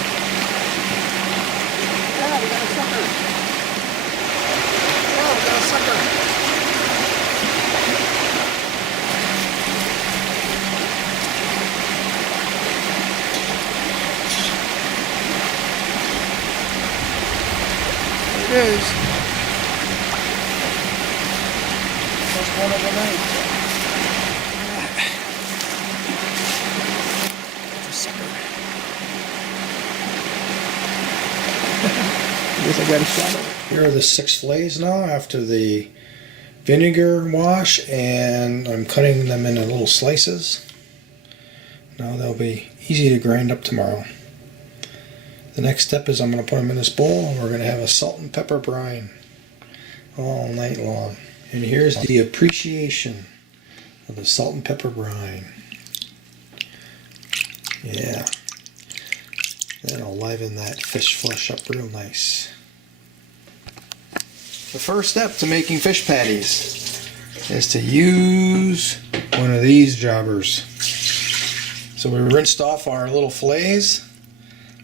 one. Yeah, we got a sucker. Yeah, we got a sucker. There it is. First one of the night. I guess I got a shot of it. Here are the 6 fillets now after the vinegar wash, and I'm cutting them into little slices. Now they'll be easy to grind up tomorrow. The next step is I'm going to put them in this bowl, and we're going to have a salt and pepper brine all night long. And here's the appreciation of the salt and pepper brine. Yeah. That'll liven that fish flesh up real nice. The first step to making fish patties is to use one of these jobbers. So we rinsed off our little fillets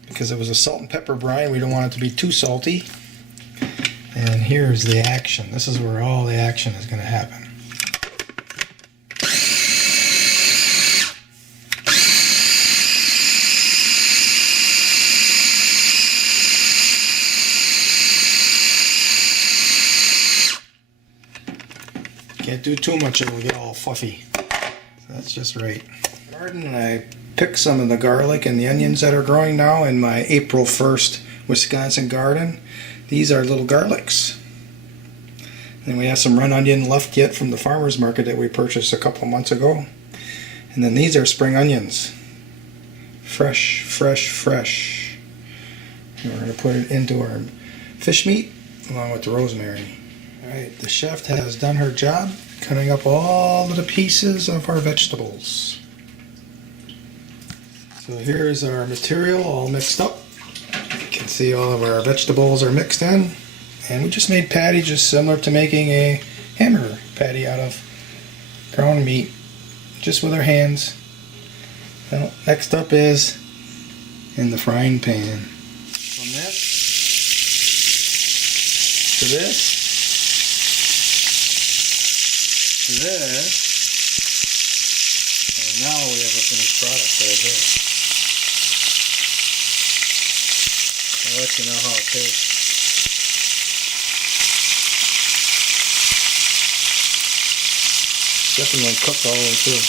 because it was a salt and pepper brine. We don't want it to be too salty. And here's the action. This is where all the action is going to happen. Can't do too much, it will get all fluffy. So that's just right. Garden, and I picked some of the garlic and the onions that are growing now in my April 1st Wisconsin garden. These are little garlics. Then we have some red onion left yet from the farmer's market that we purchased a couple months ago. And then these are spring onions. Fresh, fresh, fresh. And we're going to put it into our fish meat along with the rosemary. Alright, the chef has done her job cutting up all of the pieces of our vegetables. So here's our material all mixed up. You can see all of our vegetables are mixed in. And we just made patty just similar to making a hamburger patty out of ground meat, just with our hands. Well, next up is in the frying pan. From this to this. This, and now we have a finished product right here. I'll let you know how it tastes. Definitely cooked all the way through.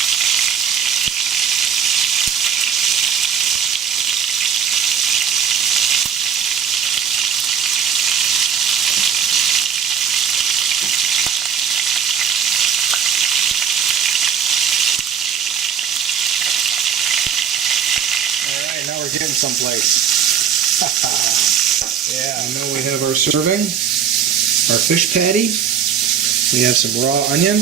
Now we're getting someplace. Yeah, I know we have our serving, our fish patty. We have some raw onion,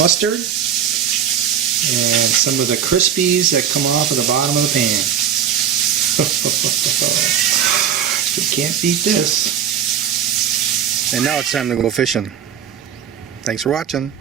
mustard, and some of the crispies that come off of the bottom of the pan. You can't beat this. And now it's time to go fishing. Thanks for watching.